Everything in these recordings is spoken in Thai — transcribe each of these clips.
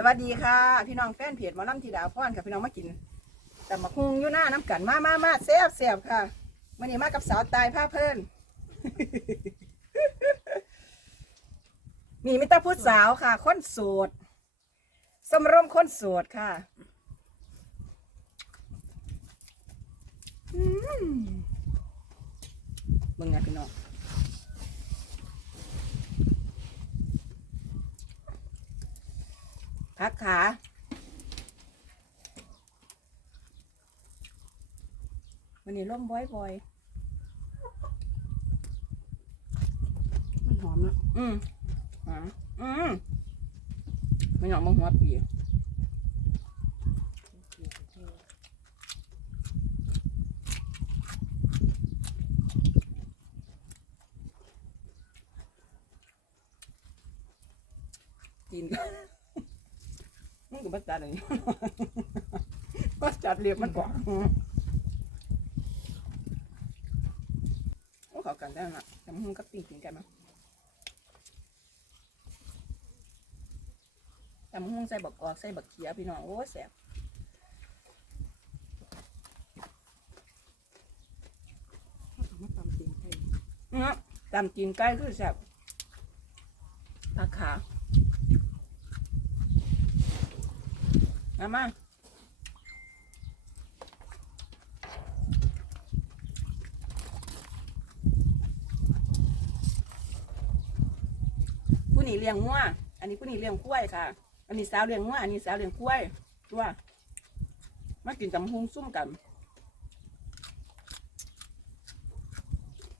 สวัสดีค่ะ พี่น้องแฟนเพจหมอลำธิดาพรค่ะพี่น้องมากินแต่มาคุงอยู่หน้าน้ำกันมามามาแซ่บแซ่บค่ะวันนี้มากับสาวตายผ้าเพิ่นมีมิตรพูดสาวค่ะค้นโสดสมรมค้นโสดค่ะอืมมึงไงพี่น้อง พักขาวันนี้ร่มบ่อยมันหอมเนาะๆอืมหอมอืมไม่หอมมังหัวปีกิน กันมึงก็มาจัดอะไรก็จัดเรียบมันกว่าโอ้เขากันได้นะแต่มึงก็ปิ้งกินกันมั้งแต่มึงใส่บักกอกใส่บักเขียพี่น้องโอ้แสบมาตำเสียงไก่อื้อตำกินใกล้คือแสบปลาขา มามาผู้นี้เลี้ยงงัวอันนี้ผู้นี้เลี้ยงกล้วยค่ะ อันนี้สาวเลี้ยงงัวอันนี้สาวเลี้ยงกล้วยตัวมากินตำฮุงซุ่มกัน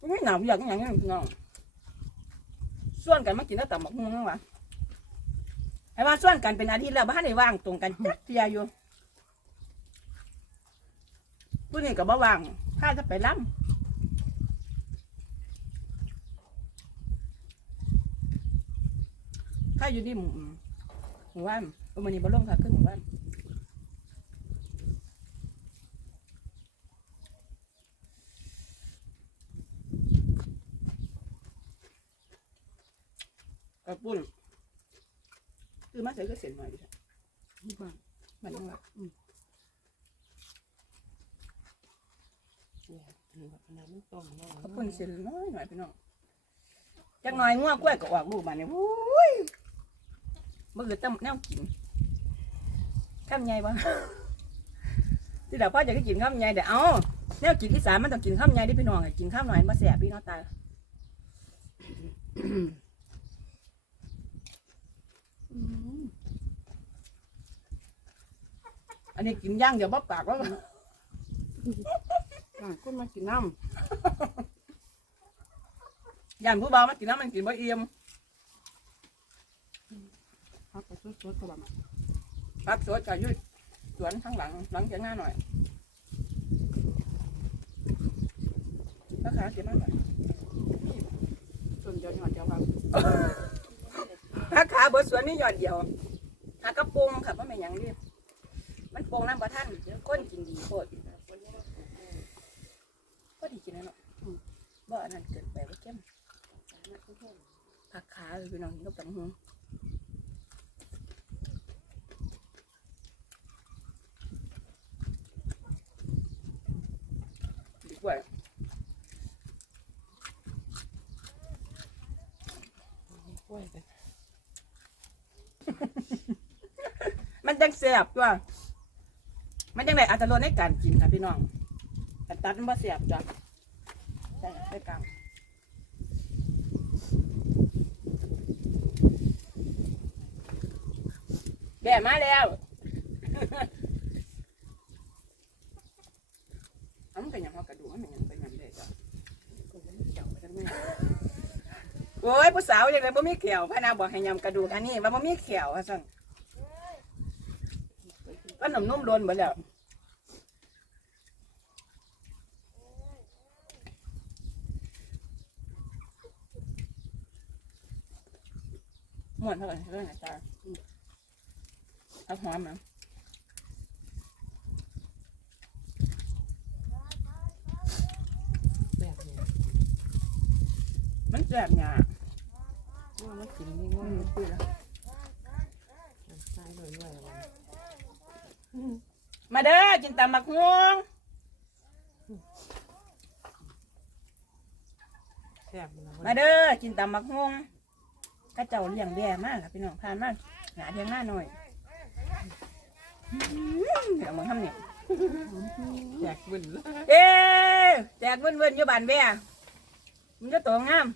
ไม่หนาวอยากอย่างนี้น้องส่วนกันมากินแล้วตำบักฮุงนั่นวะ ไอ้ว่าส่วนกันเป็นอาทิตย์แล้วบ้านไหนว่างตรงกันจักเทียอยู่ผู้นี้ก็บ่ว่างถ้าจะไปล่ำถ้าอยู่ที่หมู่หมู่บ้านวันนี้บ่ลงค่ะขึ้นหมู่บ้านกระปุ้น คือมาใส่ก็เสียนหน่อยดิค่ะที่บ้านมันต้องว่าเนี่ยอันนี้แบบน้ำมันต้มเนาะกระปุ้นเสียนน้อยหน่อยพี่น้องจักหน่อยงัวกล้วยก็ออกลูกมาเนี่ยโอ้ยมื่อตั้มแนวกินข้ามใหญ่ปะที่เดี๋ยวพ่อจะกินข้ามใหญ่เดี๋ยวเอาแนวกินอีสานมันต้องกินข้ามใหญ่ดิพี่น้องอะกินข้ามหน่อยมาแสบพี่น้องตาย อืมอันนี้กินย่างเดี๋ยวบ่ปากว่าอะคนมากินน้ย่างผู้บ่าวมากินน้ำมันกินบ่เอี่ยมำพักไปสดๆก็แบบพักสดก็อยืดสวนข้างหลัง หลังเสียงหน้าหน่อยราคาเก็บมากกว่าส่วนเดียวหน่อยเดียวครับ ราคาบนสวนนี่หยอดเดียวหากระโปรงค่ะว่าะไม่หยังนี่มันโปรงน้ำประท่านคนกินดีโคตรก็ดีกินนะเนาะบ่อันนั้นเกินไปว่าเข้มผักขาเลยพี่น้องนกับตำหูดีกว่ากล้วยไป มัน จังแสบตัวมันจังไดอาจจะลดในการกินค่ะพี่น้องแต่ตัดมันบ่แสบจ้ะได้ได้กลางแก่มาแล้วเอามันก็ยังพอกระดูกมันยังเป็นยังได้จ้ะโอ้ยผู้สาวยังไงบ่มีเขียวพะนาบอกให้ยำกระดูกอันนี้ว่าบ่มีเขียวว่าซั่น ก็หนุ่มนุ่มโดนหมดแล้วม่วนเท่าไหร่เรื่องไหนจ้าเอาหอมนะแบบนี้มันแสบหยาว่ามากินนี่อืง่ายมคุยแล้วใส่หน่อยหน่อยวัน มาเด้อกินตำบักฮวงแซ่บมันนะมาเด้อกินตำบักฮวงก็เจ้าเลี้ยงแย่มากค่ะพี่น้องทานมากหาเทียงหน้าหน่อยอื้อหือเดี๋ยวมึงทำเนี่ยแจกบึ้นเลยเอ๊ะแจกเวินเวินๆอยู่บ้านแบ่มันจะตัวงาม